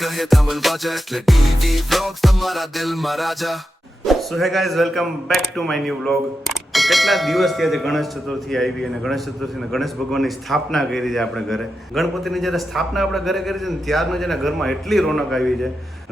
કહે ધવલ વાજા એટલે TV blog તમારા દિલમાં રાજા. So hey guys, welcome back to my new vlog. તો કેટલા દિવસ થયા છે ગણેશ ચતુર્થી આવી અને ગણેશ ચતુર્થીને ગણેશ ભગવાનની સ્થાપના કરી છે આપણે ઘરે. ગણપતિની જ્યારે સ્થાપના આપણે ઘરે કરી છે ને ત્યારનો છે ને ઘરમાં એટલી રોનક આવી છે.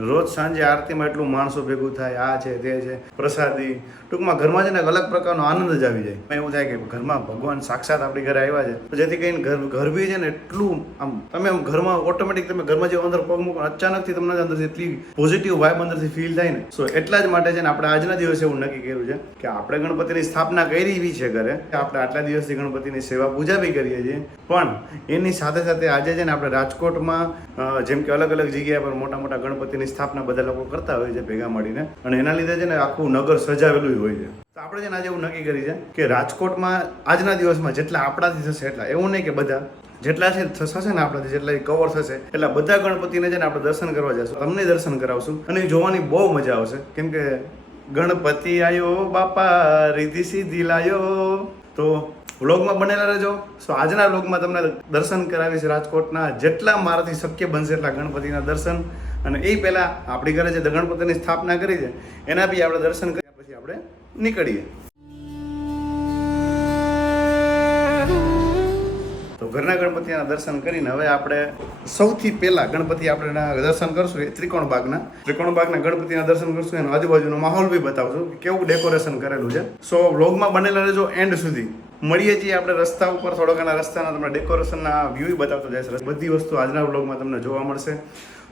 રોજ સાંજે આરતીમાં એટલું માણસો ભેગું થાય, આ છે તે છે, પ્રસાદી, ટૂંકમાં ઘરમાં છે ને એક અલગ પ્રકારનો આનંદ જ આવી જાય. એવું થાય કે ઘરમાં ભગવાન સાક્ષાત આપણી ઘરે આવ્યા છે. તો જેથી કરીને ઘર બી છે ને એટલું આમ તમે આમ ઘરમાં ઓટોમેટિક તમે ઘરમાં જે અંદર પગ મૂકો અચાનકથી તમને અંદરથી એટલી પોઝિટિવ વાઇબ અંદરથી ફીલ થાય ને. સો એટલા જ માટે છે ને આપણે આજના દિવસે એવું નક્કી કર્યું છે કે આપણે ગણપતિની સ્થાપના કરી બી છે ઘરે. આપણે આટલા દિવસથી ગણપતિની સેવા પૂજા બી કરીએ છીએ, પણ એની સાથે સાથે આજે છે ને આપણે રાજકોટમાં જેમ કે અલગ અલગ જગ્યા પર મોટા મોટા ગણપતિની સ્થાપના બધા લોકો કરતા હોય છે ભેગા મળીને, અને એના લીધે છે ને આખું નગર સજાવેલું હોય છે. તો આપણે છે ને આજે એવું નક્કી કરી છે કે રાજકોટમાં આજના દિવસમાં જેટલા આપણાથી થશે એટલા, એવું નહીં કે બધા જેટલા છે થશે ને આપણાથી જેટલા કવર થશે એટલા બધા ગણપતિને છે ને આપણે દર્શન કરવા જશું, તમને દર્શન કરાવશું અને એ જોવાની બહુ મજા આવશે. કેમ કે ગણપતિ આવ્યો બાપા રીધી સીધી લાયો. તો વ્લોગમાં બનેલા રહેજો. સો આજના વ્લોગમાં તમને દર્શન કરાવીશ રાજકોટના જેટલા મારાથી શક્ય બનશે એટલા ગણપતિના દર્શન, અને એ પહેલાં આપણી ઘરે જે ગણપતિની સ્થાપના કરી છે એના બી આપણે દર્શન કર્યા પછી આપણે નીકળીએ. તો ઘરના ગણપતિના દર્શન કરીને હવે આપણે સૌથી પહેલા ગણપતિ આપણે દર્શન કરશું એ ત્રિકોણબાગના ગણપતિના દર્શન કરશું. એનો આજુબાજુનો માહોલ બી બતાવશું કે કેવું ડેકોરેશન કરેલું છે. સો વ્લોગમાં બનેલા રહેજો એન્ડ સુધી. મળીએ છીએ આપણે રસ્તા ઉપર, થોડો ઘણા રસ્તાના તમને ડેકોરેશનના વ્યૂ બતાવતો જઈશ. બધી વસ્તુ આજના વ્લોગમાં તમને જોવા મળશે.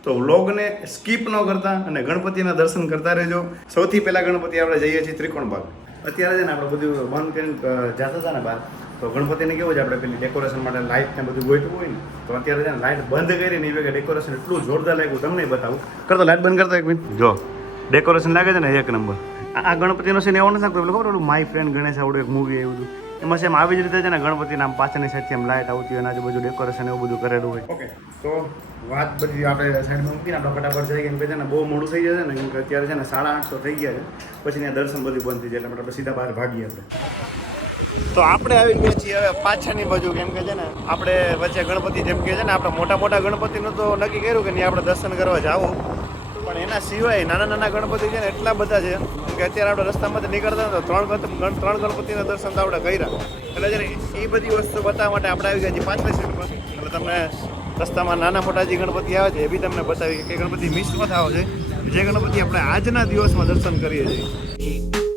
તો વ્લોગને સ્કીપ ન કરતા અને ગણપતિના દર્શન કરતા રહેજો. સૌથી પહેલાં ગણપતિ આપણે જઈએ છીએ ત્રિકોણબાગ. અત્યારે છે ને આપણે બધું બંધ કરીને જતા હતા ને બહાર, તો ગણપતિને કેવું છે આપણે પેલી ડેકોરેશન માટે લાઇટ ને બધું ગોઠવું હોય ને, તો અત્યારે છે ને લાઇટ બંધ કરીને એ ડેકોરેશન એટલું જોરદાર લાગ્યું તમને બતાવું. કરતો લાઇટ બંધ કરતો એક મિનિટ. જો ડેકોરેશન લાગે છે ને એક નંબર. આ ગણપતિનો સીન એવો નથી ખબર ઓલું માય ફ્રેન્ડ ગણેશ આવડું એક મૂવી એવું હતું, એમાં સેમ આવી જ રીતે છે ને ગણપતિના આમ પાછળની સાઈડથી આમ લાઇટ આવતી હોય અને આજુબાજુ ડેકોરેશન એવું બધું કરેલું હોય. ઓકે, તો વાત બધી આપણે સાઈડમાં મૂકીને આપણે ફટાફટ જઈએ. કેમ કે છે ને બહુ મોડું થઈ જશે ને, કેમ કે અત્યારે છે ને 8:30 થઈ ગયા છે. પછી ત્યાં દર્શન બધું બંધ થઈ જાય એટલે આપણે સીધા બહાર ભાગીએ આપણે. તો આપણે આવી ગયા છીએ હવે પાછળની બાજુ. કેમ કે છે ને આપણે વચ્ચે ગણપતિ જેમ કે છે ને આપણે મોટા મોટા ગણપતિનું તો નક્કી કર્યું કે નહીં આપણે દર્શન કરવા જાવું, પણ એના સિવાય નાના નાના ગણપતિ છે ને એટલા બધા છે કે અત્યારે આપણે રસ્તામાંથી નીકળતા તો ત્રણ ગણપતિના દર્શન તો આપણે કર્યા. એટલે છે ને એ બધી વસ્તુ બતાવવા માટે આપણે આવી ગયા છીએ પાછલી સીટ પર. એટલે તમને રસ્તામાં નાના મોટા જે ગણપતિ આવે છે એ બી તમને બતાવી કે ગણપતિ મિસ ન થાવ છે, જે ગણપતિ આપણે આજના દિવસમાં દર્શન કરીએ છીએ.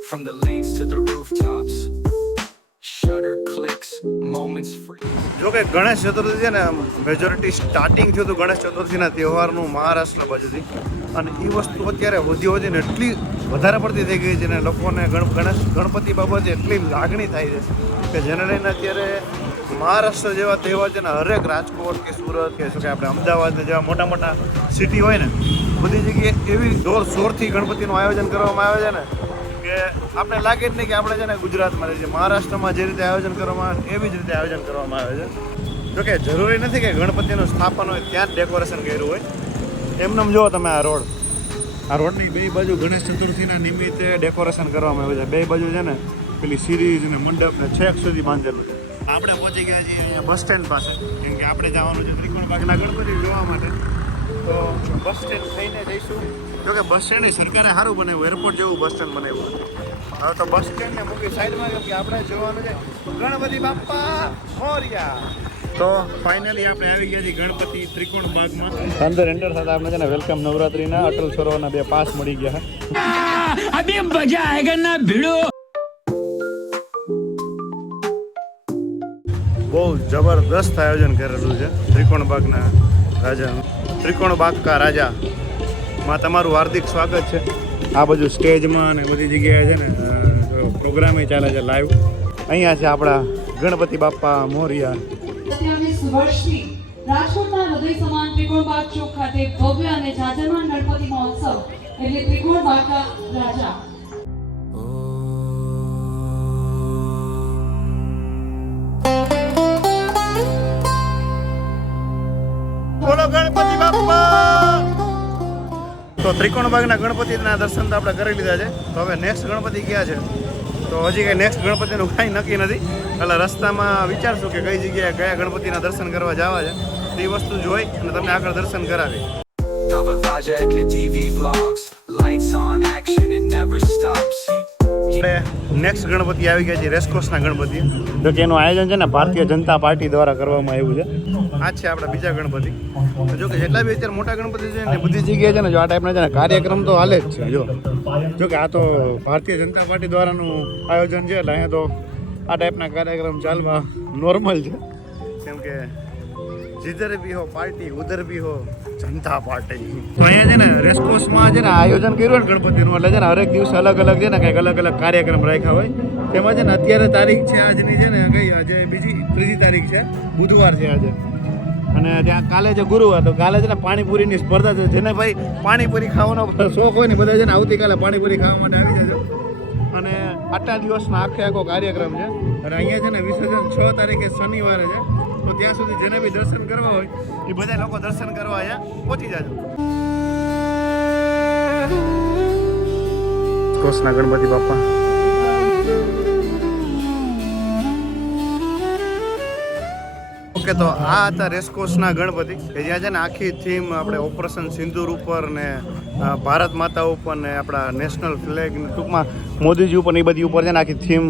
From the lanes to the rooftops, shutter clicks, moments free. જો કે ગણેશ ચતુર્થી છે ને મેજોરિટી સ્ટાર્ટિંગ થયું હતું ગણેશ ચતુર્થીના તહેવારનું મહારાષ્ટ્ર બાજુથી, અને એ વસ્તુ અત્યારે વધીને એટલી વધારે પડતી થઈ ગઈ છે ને લોકોને ગણપતિ બાબતે એટલી લાગણી થાય છે કે જેને લઈને અત્યારે મહારાષ્ટ્ર જેવા તહેવાર છે ને હરેક રાજકોટ કે સુરત કે શું કે આપણે અમદાવાદ જેવા મોટા મોટા સિટી હોય ને બધી જગ્યાએ એવી જોરશોરથી ગણપતિનું આયોજન કરવામાં આવે છે ને કે આપણે લાગે જ નહીં કે આપણે છે ને ગુજરાતમાં રહીએ છીએ. મહારાષ્ટ્રમાં જે રીતે આયોજન કરવામાં આવે એવી જ રીતે આયોજન કરવામાં આવે છે. જોકે જરૂરી નથી કે ગણપતિનું સ્થાપન હોય ત્યાં જ ડેકોરેશન કર્યું હોય. એમનેમ જુઓ તમે આ રોડની બે બાજુ ગણેશ ચતુર્થીના નિમિત્તે ડેકોરેશન કરવામાં આવે છે. બે બાજુ છે ને પેલી સિરીઝ ને મંડપ ને છેક સુધી બાંધેલું છે. આપણે પહોંચી ગયા છીએ અહીંયા બસ સ્ટેન્ડ પાસે, કેમ કે આપણે જવાનું છે ત્રિકોણબાગના ગણપતિ જોવા માટે. તો બસ સ્ટેન્ડ થઈને જઈશું. જોકે બસ સ્ટેન્ડ સરકારે સારું બનાવ્યું, એરપોર્ટ જેવું બસ સ્ટેન્ડ બનાવ્યું. હવે તો બસ સ્ટેન્ડને મૂકી સાઈડમાં, કેમ કે આપણે જોવાનું છે ગણપતિ બાપ્પા મોરયા. તો ફાઇનલી આપણે આવી ગયા છીએ ગણપતિ ત્રિકોણબાગમાં. અંદર એન્ટર થતા આપણે છે ને વેલકમ નવરાત્રીના અટલ સરોવરના 2 પાસ મળી ગયા. અભી મજા આયેગા ના ભીડો. બહુ જબરદસ્ત આયોજન કરેલું છે ત્રિકોણબાગના રાજાનું. ત્રિકોણબાગ કા રાજા માં તમારું હાર્દિક સ્વાગત છે. આ બધું સ્ટેજમાં અને બધી જગ્યાએ છે ને પ્રોગ્રામે ચાલે છે લાઈવ. અહીંયા છે આપણા ગણપતિ બાપ્પા મોરયા. 27 વર્ષથી રાજકોટના હૃદય સમાન ત્રિકોણબાગ ચોક ખાતે ભવ્ય અને જાજરમાન ગણપતિ મહોત્સવ એટલે ત્રિકોણબાગના રાજા. બોલો ગણપતિ બાપ્પા. તો ત્રિકોણબાગના ગણપતિના દર્શન તો આપણે કરી લીધા છે. તો હવે નેક્સ્ટ ગણપતિ ક્યાં છે તો હજી કંઈ નેક્સ્ટ ગણપતિનું કાંઈ નક્કી નથી. એટલે રસ્તામાં વિચારશું કે કઈ જગ્યાએ કયા ગણપતિના દર્શન કરવા જવા છે, એ વસ્તુ જોઈ અને તમને આગળ દર્શન કરાવી. Tava Raja એટલે TV vlogs. Lights on, action, it never stops. આપણે નેક્સ્ટ ગણપતિ આવી ગયા છે રેસકોર્સના ગણપતિ. તો કે એનું આયોજન છે ને ભારતીય જનતા પાર્ટી દ્વારા કરવામાં આવ્યું છે. આ છે આપણા બીજા ગણપતિ. તો જો કે જેટલા બી અત્યારે મોટા ગણપતિ છે ને બધી જગ્યાએ છે ને જો આ ટાઈપના છે ને કાર્યક્રમ તો હાલે જ છે. જો કે આ તો ભારતીય જનતા પાર્ટી દ્વારાનું આયોજન છે એટલે અહીંયા તો આ ટાઈપના કાર્યક્રમ ચાલવા નોર્મલ છે. કેમ કે जिधर भी हो पार्टी उधर भी हो जनता पार्टी. તો અહીંયા છે ને રેસકોર્સમાં છે ને આયોજન કર્યું ને ગણપતિનું એટલે છે ને હરેક દિવસે અલગ અલગ છે ને કંઈક અલગ અલગ કાર્યક્રમ રાખ્યા હોય. તેમાં છે ને અત્યારે તારીખ છે આજની છે ને કઈ આજે ત્રીજી તારીખ છે, બુધવાર છે આજે. અને ત્યાં કાલે છે ગુરુવાર, તો કાલે છે ને પાણીપુરીની સ્પર્ધા છે. જેને ભાઈ પાણીપુરી ખાવાનો શોખ હોય ને બધા છે ને આવતીકાલે પાણીપુરી ખાવા માટે આવી જજો. અને આટલા દિવસનો આખો કાર્યક્રમ છે. અને અહીંયા છે ને વિસર્જન 6 તારીખે શનિવારે છે. તો ત્યાં સુધી જેને બી દર્શન કરવા હોય એ બધા લોકો દર્શન કરવા અહીંયા પહોંચી જાજો. કોસના ગણપતિ બાપા. ઓકે, તો આ હતા રેસકોર્સના ગણપતિ કે જ્યાં છે ને આખી થીમ આપણે ઓપરેશન સિંદૂર ઉપર ને ભારત માતા ઉપર ને આપણા નેશનલ ફ્લેગ ને ટૂંકમાં મોદીજી ઉપર ને એ બધી ઉપર છે ને આખી થીમ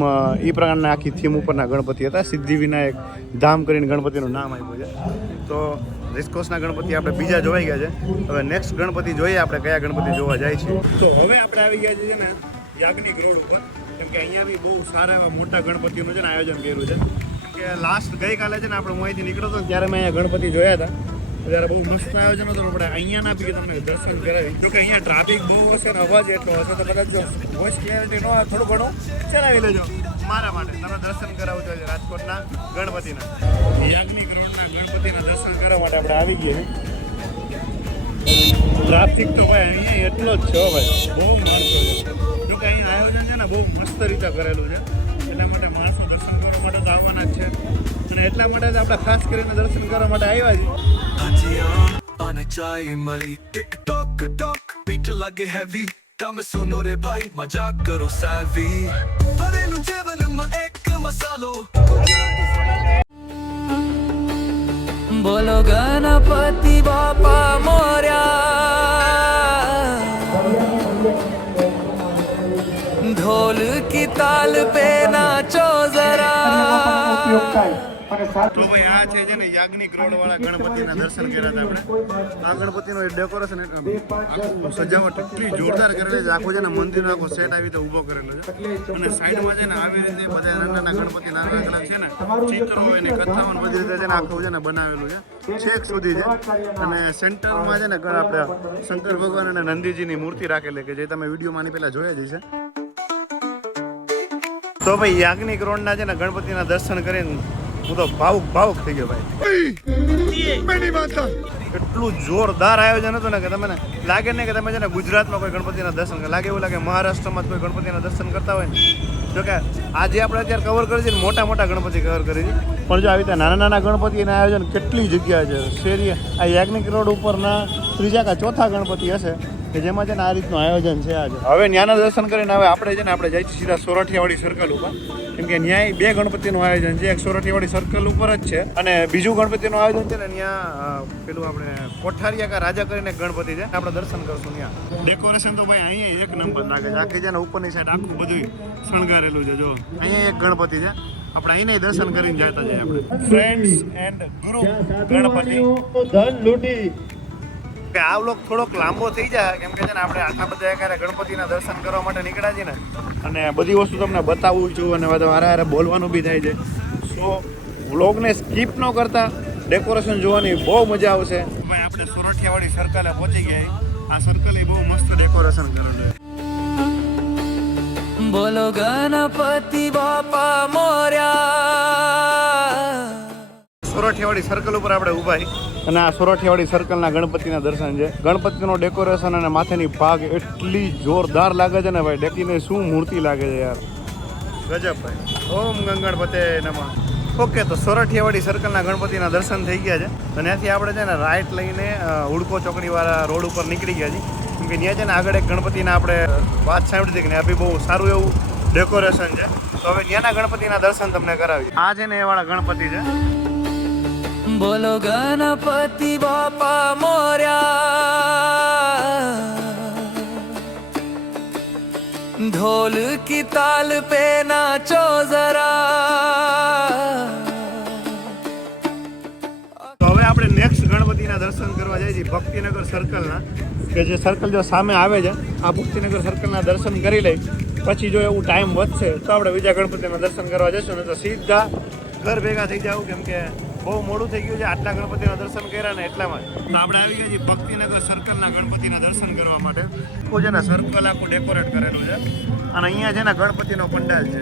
એ પ્રકારના આખી થીમ ઉપરના ગણપતિ હતા. સિદ્ધિવિનાયક ધામ કરીને ગણપતિનું નામ આપ્યું છે. તો રેસકોર્સના ગણપતિ આપણે બીજા જોવાઈ ગયા છે. હવે નેક્સ્ટ ગણપતિ જોઈએ આપણે કયા ગણપતિ જોવા જાય છે. તો હવે આપણે આવી ગયા છીએ ને યાજ્ઞિક રોડ ઉપર. કેમ કે અહીંયા બી બહુ સારા એવા મોટા ગણપતિનું છે ને આયોજન કર્યું છે. કે લાસ્ટ ગઈકાલે છે ને આપણે હું અહીંથી નીકળ્યો હતો ત્યારે મેં અહીંયા ગણપતિ જોયા હતા. ત્યારે બહુ મસ્ત આયોજન હતું. આપણે અહીંયાના બી તમને દર્શન કરાવી. જો કે અહીંયા ટ્રાફિક બહુ હશે ને અવાજ એટલો હશે તો કદાચ જો વોઇસ ક્લિયરિટી નો થોડું ઘણું ચલાવી લેજો મારા માટે. તમે દર્શન કરાવું છો રાજકોટના ગણપતિના યાજ્ઞિક રોડના ગણપતિના દર્શન કરવા માટે આપણે આવી ગયા. ટ્રાફિક તો ભાઈ અહીંયા એટલો જ છે ભાઈ, બહુ માણસો છે. જો કે અહીંયા આયોજન છે ને બહુ મસ્ત રીતે કરેલું છે. એટલા માટે માણસો દર્શન કરવા માટે તો આવવાના જ છે. અને એટલા માટે જ આપણે ખાસ કરીને દર્શન કરવા માટે આવ્યા છીએ. અને ચાય મળી ટિકટોક ટોક બીટ લાગે હેવી. તમે સુનો રે ભાઈ મજાક કરો સાવી. ભરેલું જીવનમાં એક મસાલો. બોલો ગણપતિ બાપા મોર્યા. ढोल की ताल पे नाचो जरा. તો ભાઈ આ છે ને યાજ્ઞિક રોડ વાળા ગણપતિના દર્શન કર્યા હતા આપણે. આ ગણપતિનો ડેકોરેશન આખું સજાવટ એટલી જોરદાર કરેલી છે. આખું છે ને મંદિરનો આખો સેટ આવી રીતે ઊભો કરેલો છે. અને સાઈડમાં છે ને આવી રીતે બધા નાના ગણપતિ નાના છે ને ચિત્રો એની કથાઓ બધી રીતે છે ને આખું છે ને બનાવેલું છે છેક સુધી છે. અને સેન્ટરમાં છે ને આપણે શંકર ભગવાન અને નંદીજીની મૂર્તિ રાખેલી કે જે તમે વિડીયોમાં આની પહેલા જોયા જ છે. તો ભાઈ યાજ્ઞિક રોડના છે ને ગણપતિના દર્શન કરીને હું તો ભાવુક થઈ ગયો ભાઈ. એટલું જોરદાર આયોજન હતું ને કે તમને લાગે નહીં કે તમે છે ને ગુજરાતમાં કોઈ ગણપતિના દર્શન કરે. લાગે એવું લાગે મહારાષ્ટ્રમાં કોઈ ગણપતિના દર્શન કરતા હોય ને. જો કે આજે આપણે અત્યારે કવર કરી છે ને મોટા ગણપતિ કવર કરી છે. પણ જો આવી રીતે નાના ગણપતિના આયોજન કેટલી જગ્યા છે. શેરી આ યાજ્ઞિક રોડ ઉપરના ત્રીજા કે ચોથા ગણપતિ હશે કે જેમાં છે ને આ રીતનું આયોજન છે આજે. હવે ત્યાંના દર્શન કરીને હવે આપણે છે ને આપણે જઈએ સીધા સોરઠિયાવાડી સર્કલ ઉપર. કેમ કે ન્યાય બે ગણપતિનું આયોજન છે. એક સોરઠિયાવાડી સર્કલ ઉપર જ છે અને બીજું ગણપતિનું આયોજન છે ને ત્યાં પેલું આપણે કોઠારિયા કા રાજા કરીને ગણપતિ છે. આપણે દર્શન કરશું ત્યાં. ડેકોરેશન તો ભાઈ અહીંયા એક નંબર લાગે છે. આખી છે ને ઉપરની સાઈડ આખું બધું શણગારેલું છે. જો અહીંયા એક ગણપતિ છે. આપણે અહીંયા દર્શન કરીને જતા જઈએ આપણે. ફ્રેન્ડ્સ એન્ડ ગ્રુપ ગણપતિ ધન લૂટી. કે આ વ્લોગ થોડોક લાંબો થઈ જાય કેમ કે છે ને આપણે આટલા બધા એકારે ગણપતિના દર્શન કરવા માટે નીકળ્યા છીએ ને અને બધી વસ્તુ તમને બતાવું છું અને હારે બોલવાનું બી થાય છે. સો વ્લોગને સ્કીપ ન કરતા ડેકોરેશન જોવાની બહુ મજા આવશે. ભાઈ આપણે સોરઠિયાવાડી સર્કલે પહોંચી ગયા. આ સર્કલ બહુ મસ્ત ડેકોરેશન કરેલું છે. બોલો ગણપતિ બાપા મોર્યા. સોરઠિયાવાડી સર્કલ ઉપર આપણે ઊભા છીએ અને આ સોરઠિયાવાડી સર્કલના ગણપતિના દર્શન છે. ગણપતિનો ડેકોરેશન અને માથેની ભાગ એટલી જોરદાર લાગે છે ને ભાઈ. ડેકીને શું મૂર્તિ લાગે છે યાર, ગજબ ભાઈ. ઓમ ગંગણપતે નમઃ. ઓકે, તો સોરઠિયાવાડી સર્કલના ગણપતિના દર્શન થઈ ગયા છે. અને ત્યાંથી આપણે છે ને રાઈટ લઈને હુડકો ચોકડીવાળા રોડ ઉપર નીકળી ગયા છીએ. કેમ કે ત્યાં છે ને આગળ એક ગણપતિના આપણે વાત સાંભળી હતી કે ત્યાં બી બહુ સારું એવું ડેકોરેશન છે. તો હવે ત્યાંના ગણપતિના દર્શન તમને કરાવી. આ છે ને એ વાળા ગણપતિ છે. બોલો ગણપતિ બાપા મોર્યા ढोल की ताल पे नाचो जरा તો હવે આપણે નેક્સ્ટ ગણપતિના દર્શન કરવા જઈએ છીએ ભક્તિનગર સર્કલના, કે જે સર્કલ જો સામે આવે છે, આ ભક્તિનગર સર્કલના દર્શન કરી લઈ પછી જો એવું ટાઈમ વધશે તો આપણે બીજા ગણપતિના દર્શન કરવા જઈશું, ને તો સીધા ઘર ભેગા થઈ જાવ, કેમ કે બહુ મોડું થઈ ગયું છે. આટલા ગણપતિના દર્શન કર્યા ને એટલામાં તો આપણે આવી ગયા છીએ ભક્તિનગર સર્કલના ગણપતિના દર્શન કરવા માટે. આખું છે ને સર્કલ આખું ડેકોરેટ કરેલું છે, અને અહીંયા છે ને ગણપતિનો પંડાલ છે.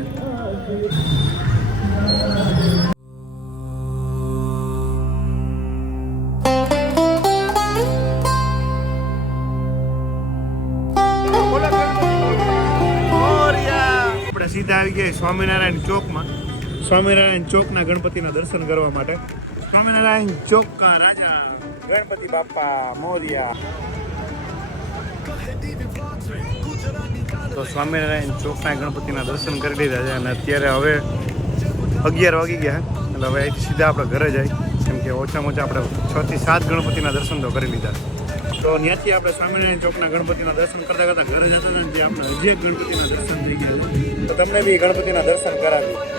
આપણે સીધા આવી ગયા સ્વામિનારાયણ ચોકમાં. સ્વામિનારાયણ ચોકના ગણપતિના દર્શન કરવા માટે. સ્વામિનારાયણ ચોક કા રાજા ગણપતિ બાપા મોરિયા. તો સ્વામિનારાયણ ચોકના ગણપતિના દર્શન કરી લીધા છે, અને અત્યારે હવે 11 વાગી ગયા, એટલે હવે અહીંથી સીધા આપણે ઘરે જાય, કેમ કે ઓછામાં ઓછા આપણે 6 થી 7 ગણપતિના દર્શન તો કરી લીધા. તો ત્યાંથી આપણે સ્વામિનારાયણ ચોકના ગણપતિના દર્શન કરતા કરતા ઘરે જતા હતા, ત્યાં આપણે હજી એક ગણપતિના દર્શન થઈ ગયા છે, તો તમને બી ગણપતિના દર્શન કરાવ્યું.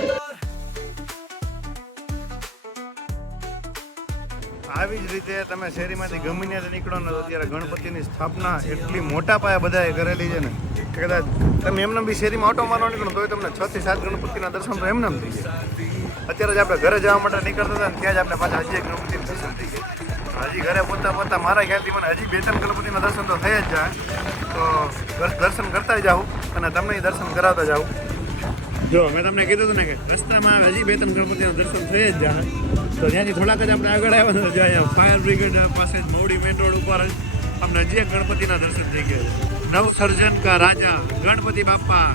આવી જ રીતે તમે શેરીમાંથી ગમે ત્યાંથી નીકળો ને તો અત્યારે ગણપતિની સ્થાપના એટલી મોટા પાયે બધાએ કરેલી છે ને કે કદાચ તમે એમને બી શેરીમાં ઓટો મારવા નીકળો તો તમને 6 થી 7 ગણપતિના દર્શન તો એમને થઈ જાય. અત્યારે જ આપણે ઘરે જવા માટે નીકળતા હતા ને ત્યાં જ આપણે પાછા હજી એક ગણપતિના દર્શન થઈ ગયા. હજી ઘરે પહોંચતા મારા ખ્યાલથી મને હજી 2-3 ગણપતિના દર્શન તો થઈ જ જાય, તો દર્શન કરતા જાઉં અને તમને દર્શન કરાવતા જાઉં. જો મેં તમને કીધું હતું ને કે રસ્તામાં હજી 2-3 ગણપતિના દર્શન થઈ જ જાય, તો ત્યાંથી થોડાક જ આપણે આગળ આવ્યા તો જાય ફાયર બ્રિગેડ પાસે મોવડી મેઇન રોડ ઉપર જ આપણે હજી એક ગણપતિના દર્શન થઈ ગયા છે. નવસર્જન કા રાજા ગણપતિ બાપા.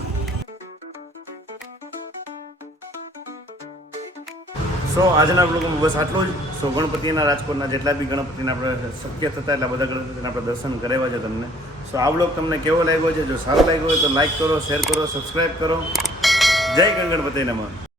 સો આજના બ્લોગમાં બસ આટલું જ. સો ગણપતિના રાજકોટના જેટલા બી ગણપતિના આપણે શક્ય થતા એટલા બધા ગણપતિના આપણે દર્શન કરાવ્યા છે તમને. સો આ બ્લોગ તમને કેવો લાગ્યો છે? જો સારો લાગ્યો હોય તો લાઈક કરો, શેર કરો, સબસ્ક્રાઈબ કરો. જય ગણપતિ નમઃ.